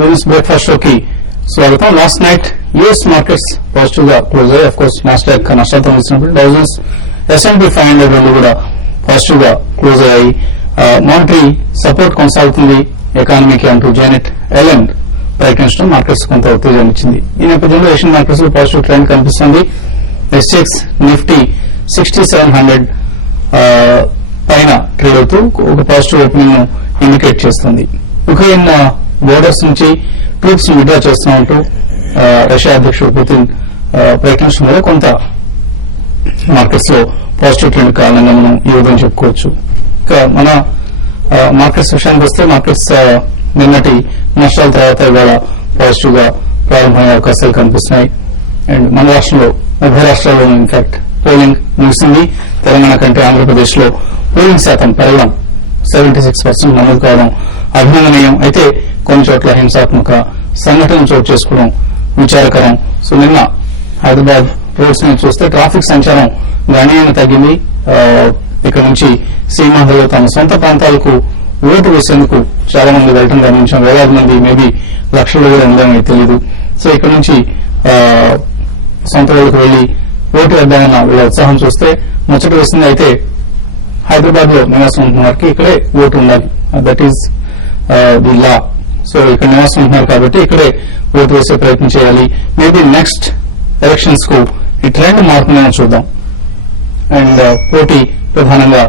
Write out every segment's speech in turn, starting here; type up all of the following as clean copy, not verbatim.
Business breakfast షోకి స్వాగతం. Last night US markets positive గా క్లోజ్ అయ్యాయి. అఫ్ కోర్స్ నాస్డాక్ నష్టాలతో వచ్చినప్పుడు డౌజన్స్ S&P 500 రెండు కూడా పాజిటివ్ గా క్లోజ్ అయ్యాయి. మానిటరీ సపోర్ట్ కొనసాగుతుంది ఎకానమీకి అంటూ జెనెట్ ఎలెన్ ప్రకటించడం మార్కెట్స్ కొంత ఉత్తేజాన్ని ఇచ్చింది. ఈ నేపథ్యంలో ఏషియన్ మార్కెట్స్ లో పాజిటివ్ ట్రెండ్ కనిపిస్తుంది. SGX నిఫ్టీ 6700 పైన ట్రేడ్ అవుతూ ఒక పాజిటివ్ ఓపెనింగ్ ను ఇండికేట్ చేస్తుంది. యుక్రెయిన్ బోర్డర్స్ నుంచి ట్రూప్స్ విడ్రా చేస్తున్నట్టు రష్యా అధ్యక్షుడు పుతిన్ ప్రకటించడం వల్ల కొంత మార్కెట్స్ లో పాజిటివ్ ట్రెండ్ కారణంగా మనం ఈ విధంగా చెప్పుకోవచ్చు. ఇక మన మార్కెట్స్ విషయానికి వస్తే మార్కెట్స్ నిన్నటి నష్టాల తర్వాత ఇవాళ పాజిటివ్ గా ప్రారంభమయ్యే అవకాశాలు కనిపిస్తున్నాయి. అండ్ మన రాష్ట్రంలో ఉభయ రాష్ట్రాల్లో ఇన్ఫాక్ట్ పోలింగ్ ముగిసింది. తెలంగాణ కంటే ఆంధ్రప్రదేశ్ లో పోలింగ్ శాతం పెరగడం 76% నమోదు కావడం అభినందనీయం. అయితే కొన్ని చోట్ల హింసాత్మక సంఘటనలు చోటు చేసుకోవడం విచారకరం. సో నిన్న హైదరాబాద్ రోడ్స్ ని చూస్తే ట్రాఫిక్ సంచారం గణనీయంగా తగ్గింది. ఇక్కడ నుంచి సీమాంధ్రలో తమ సొంత ప్రాంతాలకు ఓటు వేసేందుకు చాలా మంది వెళ్ళటం గమనించాం. వేలాది మంది, మేబీ లక్షల్లో కూడా ఉందేమో తెలియదు. సో ఇక్కడ నుంచి సొంత ఊళ్ళకి వెళ్లి ఓటు వేద్దామన్న వీళ్ళ ఉత్సాహం చూస్తే ముచ్చట వేసింది. అయితే హైదరాబాద్ లో నివాసం ఉంటున్న వారికి ఇక్కడే ఓటు ఉండాలి, that is the law. So ఇక్కడ నివాసం ఉంటున్నారు కాబట్టి ఇక్కడే ఓటు వేసే ప్రయత్నం చేయాలి. మేబీ నెక్స్ట్ ఎలక్షన్స్ కు ఈ ట్రెండ్ మారుతుందని చూద్దాం. అండ్ పోటీ ప్రధానంగా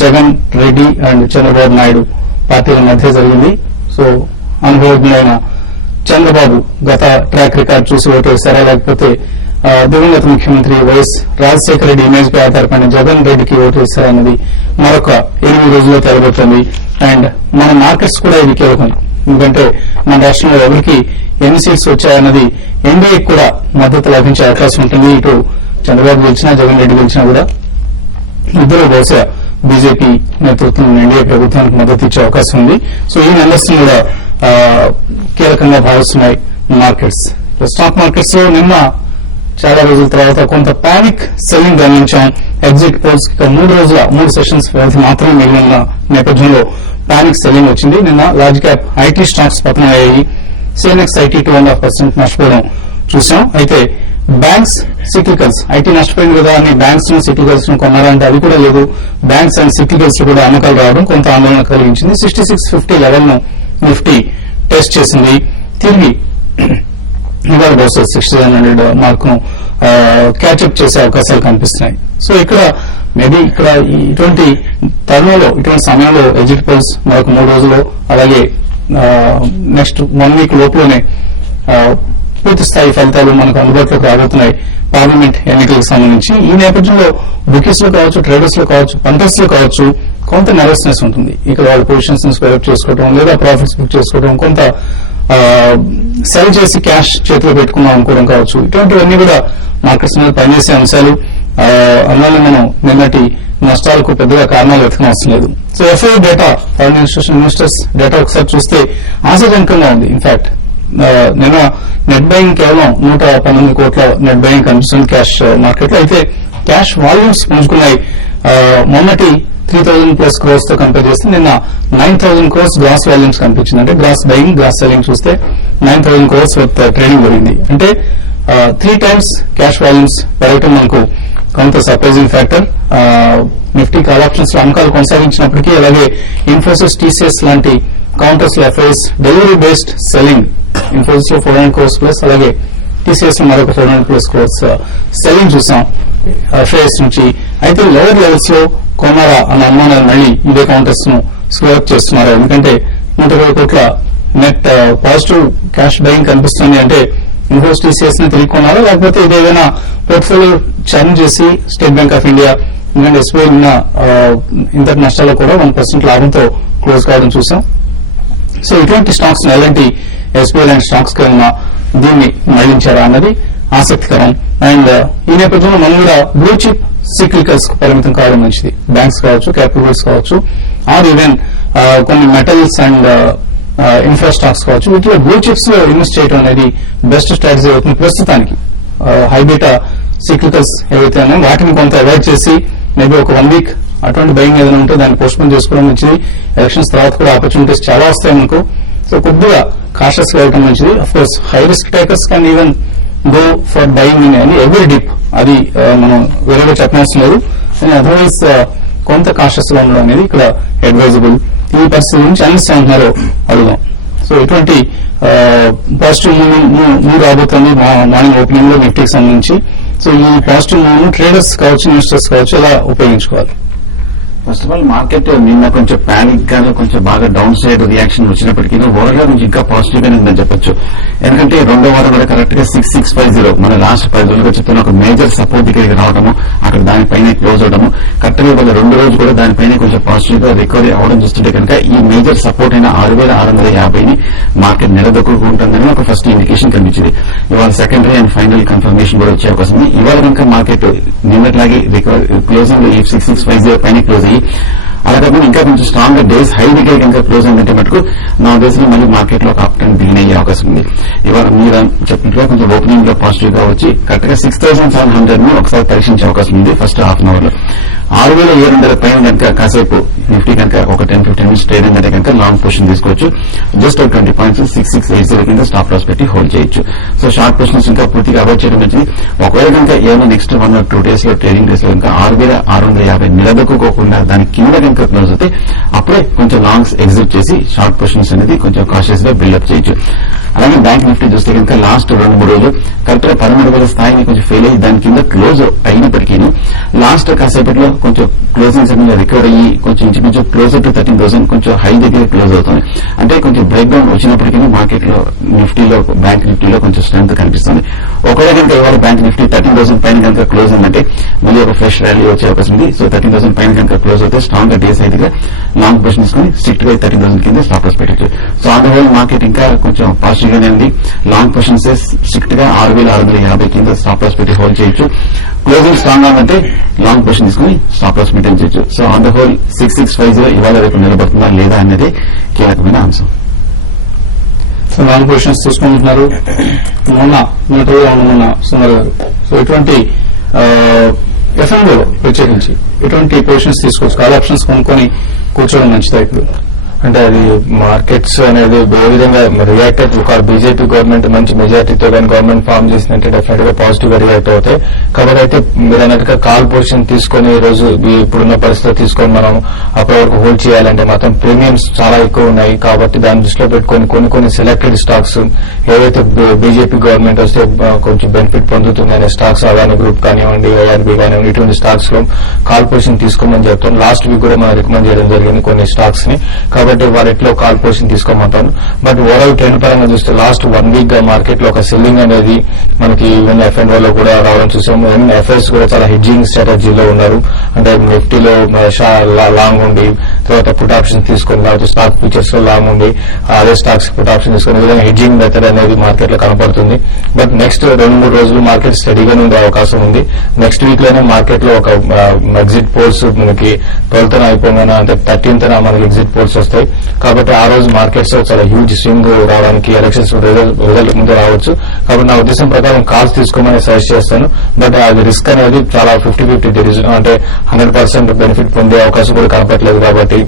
జగన్ రెడ్డి అండ్ చంద్రబాబు నాయుడు పార్టీల మధ్య జరిగింది. సో అనుభవజ్ఞులైన చంద్రబాబు గత ట్రాక్ రికార్డ్ చూసి ఓటు వేశారా, లేకపోతే దివంగత ముఖ్యమంత్రి వైఎస్ రాజశేఖర రెడ్డి ఇమేజ్ పై ఆధారపడిన జగన్ రెడ్డికి ఓటు వేశారన్నది మరొక 8 రోజుల్లో తెలబడుతుంది. అండ్ మన మార్కెట్స్ కూడా ఇది కీలకం. ఎందుకంటే మన రాష్ట్రంలో ఎవరికి ఎన్ని సీట్స్ వచ్చాయన్నది ఎన్డీఏకి కూడా మద్దతు లభించే అవకాశం ఉంటుంది. ఇటు చంద్రబాబు గెలిచినా జగన్ రెడ్డి గెలిచినా కూడా ఇద్దరు బహుశా బీజేపీ నేతృత్వం ఎన్డీఏ ప్రభుత్వానికి మద్దతు ఇచ్చే అవకాశం ఉంది. సో ఈ నెంబర్స్ కూడా కీలకంగా భావిస్తున్నాయి మార్కెట్స్. స్టాక్ మార్కెట్స్ లో నిన్న చాలా రోజుల తర్వాత కొంత పానిక్ సెల్లింగ్ గమనించాం. ఎగ్జిట్ పోల్స్ 3 సెషన్స్ వ్యవధి మాత్రమే మిగిలిన నేపథ్యంలో పానిక్ సెల్లింగ్ వచ్చింది. నిన్న లార్జ్ క్యాప్ ఐటీ స్టాక్స్ పతనం అయ్యాయి. సిఎన్ఎక్స్ ఐటీ 2.5% నష్టపోవడం చూసాం. అయితే బ్యాంక్స్, సిక్లికల్స్, ఐటీ నష్టపోయింది కదా అని బ్యాంక్స్ ను సిక్లికల్స్ ను కొన్నారంటే అది కూడా లేదు. బ్యాంక్స్ అండ్ సిక్లికల్స్ కూడా అమ్మకాలు రావడం కొంత ఆందోళన కలిగించింది. 6650 లెవెల్ ను నిఫ్టీ టెస్ట్ చేసింది. తిరిగి ఇవాళ బహుశా 6700 మార్కును క్యాచ్అప్ చేసే అవకాశాలు కనిపిస్తున్నాయి. సో ఇక్కడ మేబీ ఇక్కడ ఇటువంటి తరుణంలో, ఇటువంటి సమయంలో ఎగ్జిట్ పోల్స్ మరొక 3 రోజుల్లో, అలాగే నెక్స్ట్ 1 వీక్ లోపులోనే పూర్తి స్థాయి ఫలితాలు మనకు అందుబాటులోకి రాబోతున్నాయి పార్లమెంట్ ఎన్నికలకు సంబంధించి. ఈ నేపథ్యంలో బుకీస్ లో కావచ్చు, ట్రేడర్స్ లో కావచ్చు, పంటర్స్ లో కావచ్చు కొంత నర్వస్నెస్ ఉంటుంది. ఇక్కడ వాళ్ళ పొజిషన్స్ ను స్క్వేర్ అప్ చేసుకోవడం లేదా ప్రాఫిట్స్ బుక్ చేసుకోవడం, కొంత సెల్ చేసి క్యాష్ చేతిలో పెట్టుకున్నాం అనుకోవడం కావచ్చు. ఇటువంటివన్నీ కూడా మార్కెట్స్ మీద పనిచేసే అంశాలు. అందువల్ల మనం నిన్నటి నష్టాలకు పెద్దగా కారణాలు వెతకడం అవసరం లేదు. So f i data, foreign investors data ఒకసారి చూస్తే ఆశాజనకంగా ఉంది. ఇన్ఫాక్ట్ నిన్న నెట్ బయింగ్ కేవలం 119 కోట్ల నెట్ బయింగ్ కనిపిస్తుంది క్యాష్ మార్కెట్ లో. అయితే క్యాష్ వాల్యూమ్స్ పుంజుకున్నాయి. మొన్నటి 3000+ క్రోర్స్ తో కంపేర్ చేస్తే నిన్న 9000 క్రోర్స్ గ్రాస్ వాల్యూమ్స్ కనిపించింది. అంటే గ్రాస్ బయింగ్, గ్రాస్ సెల్లింగ్ చూస్తే 9000 క్రోర్స్ వర్త్ ట్రేడింగ్ జరిగింది. అంటే 3 times క్యాష్ వాల్యూమ్స్ పెరగటం మనకు కొంత surprising factor. Nifty call options లో అమ్మకాలు కొనసాగించినప్పటికీ, అలాగే ఇన్ఫోసిస్, టీసీఎస్ లాంటి కౌంటర్స్ లో FIIs delivery based selling, Infosys లో 400 crores ప్లస్, అలాగే టీసీఎస్ లో మరొక 400+ crores సెల్లింగ్ చూసాం ఎఫ్ఐఎస్ నుంచి. అయితే లోవర్ లెవెల్స్ లో కొన్నారా అన్న అనుమానాలు మళ్లీ ఇదే కౌంటర్స్ ను స్క్వేర్ చేస్తున్నారు. ఎందుకంటే 120 కోట్ల నెట్ పాజిటివ్ క్యాష్ బయింగ్ కనిపిస్తుంది. అంటే ఇన్ఫోసిస్, టీసీఎస్ ని తిరిగి కొన్నారా, లేకపోతే ఇదేదైనా పోర్ట్ఫోలియో చర్న్ చేసి స్టేట్ బ్యాంక్ ఆఫ్ ఇండియా, ఎందుకంటే ఎస్బీఐ నిన్న ఇంతటి నష్టాల్లో కూడా 1% లాభంతో క్లోజ్ కావడం చూసాం. సో ఇటువంటి స్టాక్స్ ఎలాంటి ఎస్బీఐ లాంటి స్టాక్స్ కి ఏమన్నా దీన్ని మళ్లించారా అన్నది ఆసక్తికరం. అండ్ ఈ నేపథ్యంలో మనం కూడా బ్లూ చిప్ సిక్లికల్స్ కు పరిమితం కావడం మంచిది. బ్యాంక్స్ కావచ్చు, క్యాపిటల్ గూడ్స్ కావచ్చు, ఆర్ ఈవెన్ కొన్ని మెటల్స్ అండ్ ఇన్ఫ్రా స్టాక్స్ కావచ్చు. వీటిలో బ్లూ చిప్స్ లో ఇన్వెస్ట్ చేయడం అనేది బెస్ట్ స్ట్రాటజీ అవుతుంది ప్రస్తుతానికి. హైబీటా సిక్లికల్స్ ఏవైతే ఉన్నాయో వాటిని కొంత అవాయిడ్ చేసి మేబీ ఒక 1 వీక్ అటువంటి బయింగ్ ఏదైనా ఉంటే దాన్ని పోస్ట్పోన్ చేసుకోవడం మంచిది. ఎలక్షన్స్ తర్వాత కూడా ఆపర్చునిటీస్ చాలా వస్తాయి మనకు. సో కొద్దిగా కాషియస్ గా వెళ్ళడం మంచిది. Of course high risk takers can even go for buying in అని ఎవ్రీ డిప్, అది మనం వేరేగా చెప్పనవసరం లేదు. అదర్వైజ్ కొంత కాషియస్ గా ఉండడం అనేది ఇక్కడ అడ్వైజబుల్. ఈ పరిస్థితి నుంచి అనలిస్ట్ ఏమంటున్నారో అడుగుదాం. సో ఇటువంటి పాజిటివ్ మూవ్ రాబోతుంది మార్నింగ్ ఓపెనింగ్ లో నిఫ్టీకి సంబంధించి. సో ఈ పాజిటివ్ మూవ్ ట్రేడర్స్ కావచ్చు, ఇన్వెస్టర్స్ కావచ్చు, ఎలా ఉపయోగించుకోవాలి? ఫస్ట్ ఆఫ్ ఆల్ మార్కెట్ నిన్న కొంచెం పానిక్ గానే కొంచెం బాగా డౌన్ సైడ్ రియాక్షన్ వచ్చినప్పటికీ ఓవర్ గా కొంచెం ఇంకా పాజిటివ్ గానే ఉందని చెప్పొచ్చు. ఎందుకంటే రెండో వారం కూడా కరెక్ట్ గా 6650 మన లాస్ట్ 10 రోజులుగా చెప్తున్న ఒక మేజర్ సపోర్ట్ దగ్గరికి రావడము, అక్కడ దానిపైన క్లోజ్ అవడము, కరెక్ట్ గా వాళ్ళ 2 రోజులు కూడా దానిపైన కొంచెం పాజిటివ్ గా రికవరీ అవడం చూస్తుంటే కనుక ఈ మేజర్ సపోర్ట్ అయిన 6650ని మార్కెట్ నిలదొక్కుంటుందని ఒక ఫస్ట్ ఇండికేషన్ కనిపించింది. ఇవాళ సెకండరీ అండ్ ఫైనల్ కన్ఫర్మేషన్ కూడా వచ్చే అవకాశం ఉంది. ఇవాళ కనుక మార్కెట్ నిన్నట్లాగే రికవరీ క్లోజింగ్ 6650 పైన క్లోజ్ అయ్యి అలాగే ఇంకా కొంచెం స్ట్రాంగ్ డేస్ హై దగ్గర కనుక క్లోజ్ అయిందంటే మటుకు నా దేశంలో మళ్ళీ మార్కెట్ లో ఒక అప్ ట్రెండ్ బిగిన్ అయ్యే అవకాశం ఉంది. ఇవాళ మీరు చెప్పినట్టుగా కొంచెం ఓపెనింగ్ లో పాజిటివ్ గా వచ్చి కరెక్ట్ గా 6700 ని ఒకసారి పరీక్షించే అవకాశం ఉంది ఫస్ట్ హాఫ్ అన్ అవర్ లో. 6700 పైన కనుక కాసేపు నిఫ్టీ కనుక ఒక 10-15 మినిట్స్ ట్రేడ్ అయిందంటే కనుక లాంగ్ పొజిషన్ తీసుకోవచ్చు. జస్ట్ 20 పాయింట్స్ 6680 కింద స్టాప్ లాస్ పెట్టి హోల్డ్ చేయొచ్చు. సో షార్ట్ పొజిషన్స్ ఇంకా పూర్తిగా అవాయిడ్ చేయడం మంచిది. ఒకవేళ కనుక ఏమైనా నెక్స్ట్ 1 or 2 డేస్ లో ట్రేడింగ్ డేస్ లో కనుక 6650 నిలదొక్కుకోకుండా దాని కింద కనుక క్లోజ్ అయితే అప్పుడే కొంచెం లాంగ్స్ ఎగ్జిట్ చేసి షార్ట్ పొజిషన్స్ అనేది కొంచెం కాషియస్ గా బిల్డప్ చేయొచ్చు. అలాగే బ్యాంక్ నిఫ్టీ చూస్తే కనుక లాస్ట్ 2-3 రోజులు కరెక్ట్ గా 13,000 స్థాయిని కొంచెం ఫెయిల్ అయ్యి దాని కింద క్లోజ్ అయినప్పటికీ లాస్ట్ కాసేపట్లో కొంచెం క్లోజింగ్స్ అనేది రికవర్ అయ్యి కొంచెం ఇంచుమించు క్లోజర్ టు 13,000 కొంచెం హై దగ్గర క్లోజ్ అవుతుంది. అంటే కొంచెం బ్రేక్ డౌన్ వచ్చినప్పటికీ మార్కెట్ లో నిఫ్టీలో బ్యాంక్ నిఫ్టీలో కొంచెం స్ట్రెంత్ కనిపిస్తుంది. ఒకవేళ కనుక ఇవాళ బ్యాంక్ నిఫ్టీ 13,000 పైన కనుక క్లోజ్ అయిందంటే మళ్ళీ ఒక ఫ్రెష్ ర్యాలీ వచ్చే అవకాశం ఉంది. సో 13,000 పైన కనుక క్లోజ్ అయితే స్ట్రాంగ్ గా డేస్ అయితే లాంగ్ పొజిషన్ తీసుకుని స్ట్రిక్ట్ గా 13,000 కింద స్టాప్ లాస్ పెట్టచ్చు. సో అందువల్ల మార్కెట్ ఇంకా కొంచెం పాజిటివ్ గానే ఉంది. లాంగ్ పొజిషన్స్ స్ట్రిక్ట్ గా 6,650 కింద స్టాప్ లాస్ పెట్టి హోల్డ్ చేయొచ్చు. క్లోజింగ్ స్ట్రాంగ్ గా ఉంటే లాంగ్ పొజిషన్ తీసుకుని స్టాప్ లాస్ మెయింటైన్ చేయొచ్చు. సో ఆన్ ద హోల్ 6650 ఇవాళ రేపు నిలబడుతుందా లేదా అనేది కీలకమైన అంశం. సో లాంగ్ పొజిషన్స్ తీసుకుంటున్నారు మొన్న సుందర్ గారు. సో ఇటువంటి ఎఫ్ఎంలో ప్రత్యేకించి ఎటువంటి పొజిషన్స్ తీసుకోవచ్చు? కాల్ ఆప్షన్స్ కొనుక్కొని కూర్చోవడం మంచిదా ఇప్పుడు? అంటే అది మార్కెట్స్ అనేది ఏ విధంగా రియాక్ట్ అయితే ఒక బీజేపీ గవర్నమెంట్ మంచి మెజార్టీతో కానీ గవర్నమెంట్ ఫామ్ చేసినట్టే డెఫినెట్ గా పాజిటివ్ గా రియాక్ట్ అవుతాయి. కాబట్టి అయితే మీరు అన్నట్టుగా కాల్ పొజిషన్ తీసుకుని ఈ రోజు ఇప్పుడున్న పరిస్థితిలో తీసుకొని మనం అప్పటి వరకు హోల్డ్ చేయాలంటే మాత్రం ప్రీమియమ్స్ చాలా ఎక్కువ ఉన్నాయి. కాబట్టి దాన్ని దృష్టిలో పెట్టుకుని కొన్ని సెలెక్టెడ్ స్టాక్స్ ఏవైతే బీజేపీ గవర్నమెంట్ వస్తే కొంచెం బెనిఫిట్ పొందుతుంది అనే స్టాక్స్ అదాని గ్రూప్ కానివ్వండి, ఐఆర్బీ కానివ్వండి, ఇటువంటి స్టాక్స్ లో కాల్ పొజిషన్ తీసుకోమని చెప్తాం. లాస్ట్ వీక్ కూడా మనం రికమెండ్ చేయడం జరిగింది కొన్ని స్టాక్స్ ని. కాబట్టి వాటిలో కాల్ పొజిషన్ తీసుకోమంటాను. బట్ ఓవరాల్ ట్రెండ్ పరంగా చూస్తే లాస్ట్ 1 వీక్ గా మార్కెట్ లో ఒక సెల్లింగ్ అనేది మనకి ఈవెన్ ఎఫ్ఎండ్ఓ లో కూడా రావడం చూసాము. ఎఫ్ఎస్ కూడా చాలా హెడ్జింగ్ స్ట్రాటజీలో ఉన్నారు. అంటే నిఫ్టీలో లాంగ్ ఉండి తర్వాత పుట్ ఆప్షన్ తీసుకుని లేకపోతే స్టాక్ ఫీచర్స్ లో లాంగ్ ఉండి అదే స్టాక్స్ పుట్ ఆప్షన్ తీసుకుని విధంగా హెడ్జింగ్ మెథడ్ అనేది మార్కెట్ లో కనపడుతుంది. బట్ నెక్స్ట్ 2-3 రోజులు మార్కెట్ స్టడీగానే ఉండే అవకాశం ఉంది. నెక్స్ట్ వీక్ లోనే మార్కెట్ లో ఒక ఎగ్జిట్ పోల్స్ మనకి 12th అయిపోగానే అంటే 13th మనకి ఎగ్జిట్ పోల్స్ వస్తాయి. కాబట్టి ఆ రోజు మార్కెట్స్ లో చాలా హ్యూజ్ స్వింగ్ రావడానికి ఎలక్షన్స్ రిజల్ట్ ముందు రావచ్చు. కాబట్టి నా ఉద్దేశం ప్రకారం కాల్స్ తీసుకోమని సజెస్ట్ చేస్తాను. బట్ అది రిస్క్ అనేది చాలా 50-50 అంటే 100% బెనిఫిట్ పొందే అవకాశం కూడా కనపట్లేదు. కాబట్టి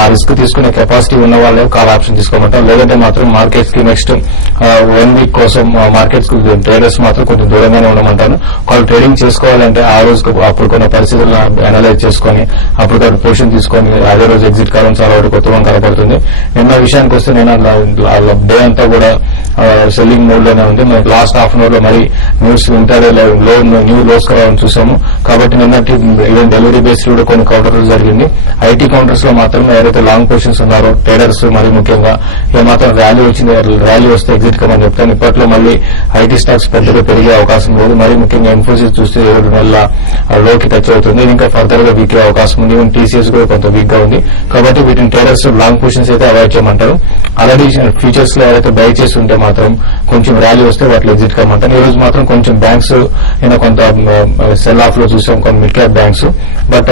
ఆ రిస్క్ తీసుకునే కెపాసిటీ ఉన్న వాళ్ళే కాల్ ఆప్షన్ తీసుకోమంటారు. లేదంటే మాత్రం మార్కెట్స్ కి నెక్స్ట్ 1 వీక్ కోసం మార్కెట్స్ ట్రేడర్స్ మాత్రం కొంచెం దూరంగానే ఉండమంటాను. వాళ్ళు ట్రేడింగ్ చేసుకోవాలంటే ఆ రోజు అప్పుడు కొన్ని పరిస్థితులను అనలైజ్ చేసుకుని అప్పుడు పొజిషన్ తీసుకొని అదే రోజు ఎగ్జిట్ కావడం చాలా కొత్తగా కనపడుతుంది. నిన్న విషయానికి వస్తే నేను డే అంతా కూడా సెల్లింగ్ మోడ్ లోనే ఉంది. మనకి లాస్ట్ హాఫ్ అన్ అవర్ లో మరి న్యూస్ ఇంటర్వ్యూలో న్యూ లోస్ రావడం చూసాము. కాబట్టి నిన్నటి ఈవెన్ డెలివరీ బేస్డ్ కూడా కొన్ని కౌంటర్లు జరిగింది. ఐటీ కౌంటర్స్ లో మాత్రం ఎవరైతే లాంగ్ పొజిషన్స్ ఉన్నారో ట్రేడర్స్ మరి ముఖ్యంగా ఏమాత్రం ర్యాలీ వస్తే ఎగ్జిట్ కమని చెప్తాను. ఇప్పట్లో మళ్ళీ ఐటీ స్టాక్స్ పెద్దగా పెరిగే అవకాశం లేదు. మరి ముఖ్యంగా ఇన్ఫోసిస్ చూస్తే 7 నెలల లోకి టచ్ అవుతుంది. ఇంకా ఫర్దర్ గా వీక్ అయ్యే అవకాశం ఉంది. ఈవెన్ టీసీఎస్ కూడా కొంత వీక్ గా ఉంది. కాబట్టి వీటిని ట్రేడర్స్ లాంగ్ పొజిషన్స్ అయితే అవాయిడ్ చేయమంటారు. ఆల్రెడీ ఫ్యూచర్స్ లో ఎవరైతే బై చేసి ఉంటే మాత్రం కొంచెం ర్యాలీ వస్తే వాటిలో ఎగ్జిట్ కమ్మంటారు. ఈ రోజు మాత్రం కొంచెం బ్యాంక్స్ కొంత సెల్ ఆఫ్ లో చూసాం కొన్ని mid cap banks. But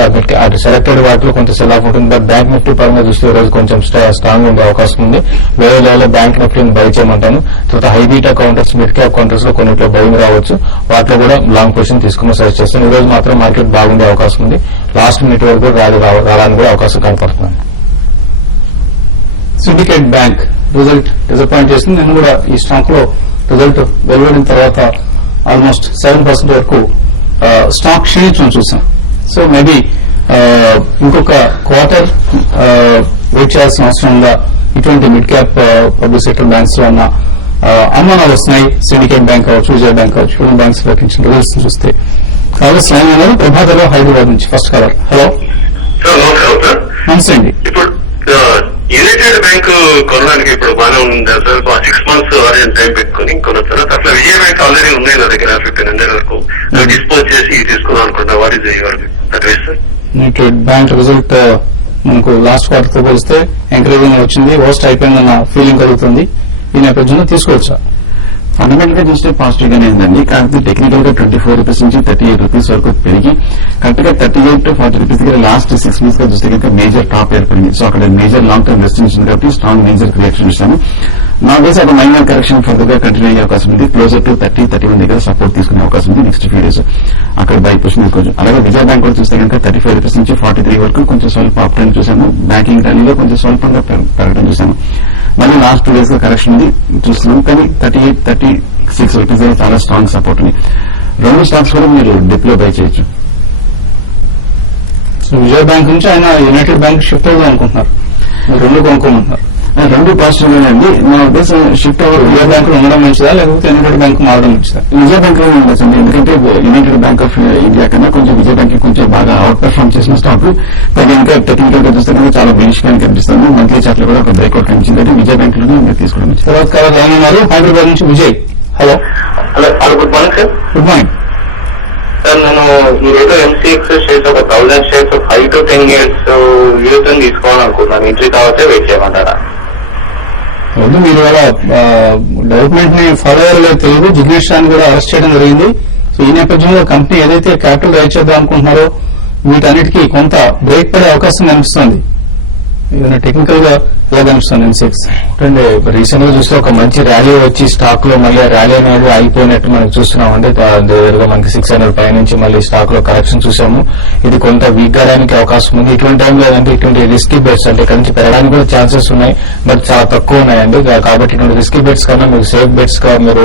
selected వాటిలో కొంత సెల్ ఆఫ్ ఉంటుంది. బట్ బ్యాంక్ నిఫ్టీ పరంగా చూస్తే ఈ రోజు కొంచెం స్ట్రాంగ్ ఉండే అవకాశం ఉంది. వేరే లెవెల్లో బ్యాంక్ నిఫ్టీని బై చేయమంటాను. తర్వాత high beta counters mid cap counters లో కొన్నిట్లో బయింగ్ రావచ్చు. వాటిలో కూడా లాంగ్ పొజిషన్ తీసుకుని సజెస్ట్ చేస్తాను. ఈ రోజు మాత్రం మార్కెట్ బాగుండే అవకాశం ఉంది. లాస్ట్ మినిట్ వరకు ర్యాలీ రావడానికి కూడా అవకాశం కనపడుతుంది. సిండికేట్ బ్యాంక్ రిజల్ట్ డిసప్పాయింట్ చేసింది. నేను కూడా ఈ స్టాక్ లో రిజల్ట్ వెలువడిన తర్వాత ఆల్మోస్ట్ 7% వరకు స్టాక్ క్షీణించడం చూసాం. సో మేబీ ఇంకొక క్వార్టర్ వెయిట్ చేయాల్సిన అవసరం ఉందా, ఇటువంటి mid cap public sector banks లో ఉన్న అనుమానాలు వస్తున్నాయి. సిండికేట్ బ్యాంక్ కావచ్చు, విజయ బ్యాంక్ కావచ్చు, ఇటువంటి బ్యాంక్స్ ప్రకటించిన రిజల్ట్స్ చూస్తే. కాంగ్రెస్ లైన్ అనేది ప్రభాకర్ హైదరాబాద్ నుంచి ఫస్ట్ కాలర్. హలో నమస్తే అండి. ఇప్పుడు యునైటెడ్ బ్యాంక్ కొనడానికి ఇప్పుడు బాగానే ఉంది సార్. 6 months ఆర్డర్ టైం పెట్టుకుని కొనొచ్చు సార్. అసలు విజయ బ్యాంక్ ఆల్రెడీ ఉన్నాయి నా దగ్గర 1500 వరకు డిస్పోజ్ చేసి తీసుకుందాం అనుకుంటా. What is your advice sir? United bank result మనకు లాస్ట్ క్వార్టర్ తో పోలిస్తే ఎంకరేజింగ్ వచ్చింది, వర్స్ట్ అయిపోయిందన్న ఫీలింగ్ కలుగుతుంది. ఈ నేపథ్యంలో తీసుకోవచ్చా? ఫండమెంటల్ గా చూస్తే పాజిటివ్ గానే ఉందండి. కాకపోతే టెక్నికల్ గా 24 రూపీస్ నుంచి 38 రూపీస్ వరకు పెరిగి కరెక్ట్ గా 38 to 40 రూపీస్ దగ్గర లాస్ట్ 6 months గా చూస్తే కనుక మేజర్ టాప్ ఏర్పడింది. సో అక్కడ మేజర్ లాంగ్ టర్మ్ రెస్టింగ్స్ కాబట్టి స్ట్రాంగ్ మేజర్ కరెక్షన్ ఇస్తాము. నా బేస్ ఒక మైనర్ కరెక్షన్ ఫర్దర్ గా కంటిన్యూ అయ్యే అవకాశం ఉంది. క్లోజర్ టు 30-31 దగ్గర సపోర్ట్ తీసుకునే అవకాశం ఉంది నెక్స్ట్ ఫ్యూ డేస్. అక్కడ బై పొజిషన్ తీసుకోవచ్చు. అలాగే విజయ బ్యాంక్ కూడా చూస్తే కనుక 35 రూపీస్ నుంచి 43 వరకు కొంచెం స్వల్ప అప్ ట్రెండ్ చూసాము. బ్యాంకింగ్ ర్యాలీలో కొంచెం స్వల్పంగా పెరగడం చూసాము. మళ్ళీ లాస్ట్ 2 days గా కరెక్షన్ ఉంది చూస్తున్నాం. కానీ 38-36 రూపీస్ దగ్గర చాలా స్ట్రాంగ్ సపోర్ట్ ఉంది. 2 స్టాక్స్ కూడా మీరు డిప్లో బై చేయొచ్చు. సో విజయ బ్యాంక్ నుంచి ఆయన యునైటెడ్ బ్యాంక్ షిఫ్ట్ అవుదాం అనుకుంటున్నారు, మీరు 2 కొనుక్కోమంటున్నారు. 2 పాజిటివ్ అండి. నా ఉద్దేశం షిఫ్ట్ అవ్వదు. విజయ బ్యాంక్ లో ఉండడం మంచిదా లేకపోతే యునైటెడ్ బ్యాంక్ మారడం మంచిదా? విజయ బ్యాంక్ లో ఉండొచ్చండి. ఎందుకంటే యునైటెడ్ బ్యాంక్ ఆఫ్ ఇండియా కన్నా కొంచెం విజయ బ్యాంక్ కొంచెం బాగా అవుట్ పర్ఫార్మ్ చేసిన స్టాక్. పైగా ఇంకా టెక్నికల్ గా చూస్తే కనుక చాలా బెనిష్ గా కనిపిస్తుంది. మంత్లీ చార్ట్ లో కూడా ఒక బ్రేక్అవుట్ కనిపించింది. విజయ బ్యాంక్ లోనే మీరు తీసుకోవడం మంచిది. తర్వాత కావాలి లైన్ ఉన్నారు హైదరాబాద్ నుంచి Vijay. Hello hello good morning sir. Good morning sir నేను ఈ రోజు MCX షేర్స్ ఒక 1000 షేర్స్ 5 to 10 years యూఎస్ తీసుకోవాలనుకుంటున్నాను. ఎంట్రీ కావాలంటే వెయిట్ చేయమంటారా? వద్దు, మీరు ఇవాళ డెవలప్మెంట్ ని ఫాలో అయ్యారో తెలియదు. జిగ్నేష్ షాని కూడా అరెస్ట్ చేయడం జరిగింది. సో ఈ నేపథ్యంలో కంపెనీ ఏదైతే క్యాపిటల్ రైజ్ చేద్దాం అనుకుంటున్నారో వీటన్నిటికీ కొంత బ్రేక్ పడే అవకాశం కనిపిస్తోంది. ఏదైనా టెక్నికల్ గా ఎలా కనిపిస్తుంది MCX? అంటే రీసెంట్ గా చూస్తే ఒక మంచి ర్యాలీ వచ్చి స్టాక్ లో మళ్ళీ ర్యాలీ అనేది అయిపోయినట్టు మనం చూస్తున్నాం. అంటే దగ్గరగా మనకి 600 పై నుంచి మళ్ళీ స్టాక్ లో కరెక్షన్ చూసాము. ఇది కొంత వీక్ కావడానికి అవకాశం ఉంది. ఇటువంటి టైంలో ఏదంటే ఇటువంటి రిస్కీ బెట్స్ అంటే ఇక్కడ నుంచి పెరగడానికి కూడా ఛాన్సెస్ ఉన్నాయి, బట్ చాలా తక్కువ ఉన్నాయండి. కాబట్టి ఇటువంటి రిస్కీ బెట్స్ కన్నా మీకు సేఫ్ బెట్స్ గా మీరు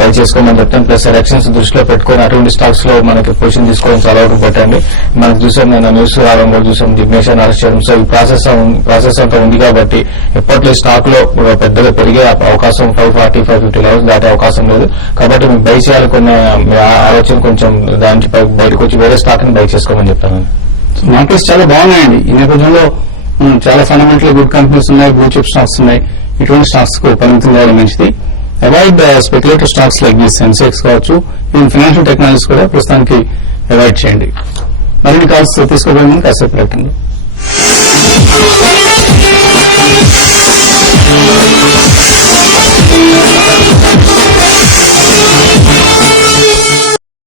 బై చేసుకోమని చెప్తాను. ప్లస్ ఎలక్షన్స్ దృష్టిలో పెట్టుకుని అటువంటి స్టాక్స్ లో మనకి పొజిషన్ తీసుకోవడం చాలా వరకు పెట్టండి. మనం చూసాం, నేను న్యూస్ రావడం కూడా చూసాం, జిగ్నేష్ అరెస్ట్ చేయడం. సో ఈ ప్రాసెస్ అంతా ఉంది కాబట్టి ఎప్పట్లో స్టాక్ లో పెద్దగా పెరిగే అవకాశం 540-550 లెవెల్స్ దాటే అవకాశం లేదు. కాబట్టి మీకు బై చేయాలనుకునే ఆలోచన కొంచెం దానికి బయటకు వచ్చి వేరే స్టాక్ ని బై చేసుకోమని చెప్తాను. మార్కెట్స్ చాలా బాగున్నాయండి. ఈ నేపథ్యంలో చాలా ఫండమెంటల్ గుడ్ కంపెనీస్ ఉన్నాయి, బ్లూ చిప్ స్టాక్స్ ఉన్నాయి. ఇటువంటి స్టాక్స్ కు పరిమితం కావడం మంచిది. Avoid speculative stocks like this MCX కావచ్చు, ఈవెన్ ఫైనాన్షియల్ టెక్నాలజీస్ కూడా ప్రస్తుతానికి అవాయిడ్ చేయండి. మరిన్ని కాల్స్ తీసుకోవడం కాసేపు ప్రకటన.